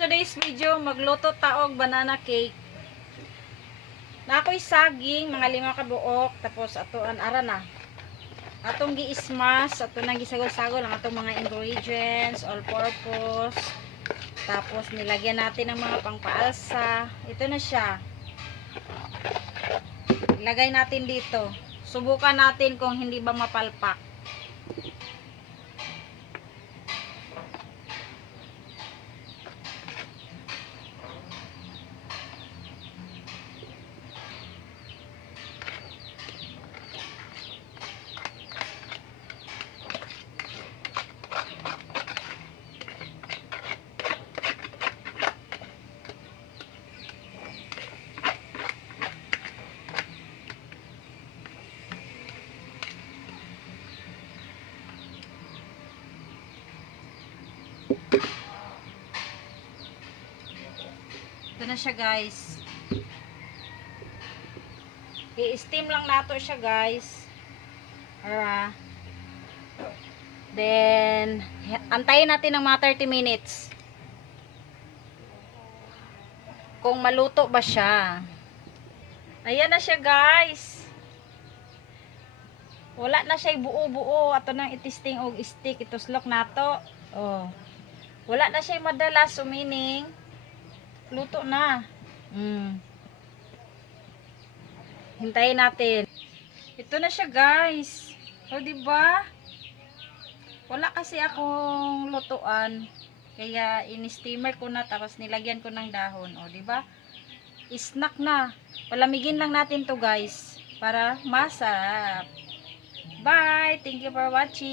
Today's video, magluto taog banana cake. Na ako'y saging, mga 5 kabuok, tapos atoan ara na. Atong gi-smash, ato nang gisagol-sagol ang atong mga ingredients, all purpose. Tapos nilagyan natin ng mga pangpaalsa. Ito na siya. Ilagay natin dito. Subukan natin kung hindi ba mapalpak. Ito na siya, guys. I-steam lang nato siya, guys. Then antayin natin ng mga 30 minutes. Kung maluto ba siya. Ayan na siya, guys. Wala na siya buo-buo. Ato nang itisting og stick. Ituslok nato. Oh. Wala na siya madalas, so meaning luto na. Hintayin natin. Ito na siya, guys. O, diba? Wala kasi akong lutuan. Kaya ini-steamer ko na tapos nilagyan ko ng dahon. O, diba? Snack na. Palamigin lang natin to, guys. Para masarap. Bye! Thank you for watching.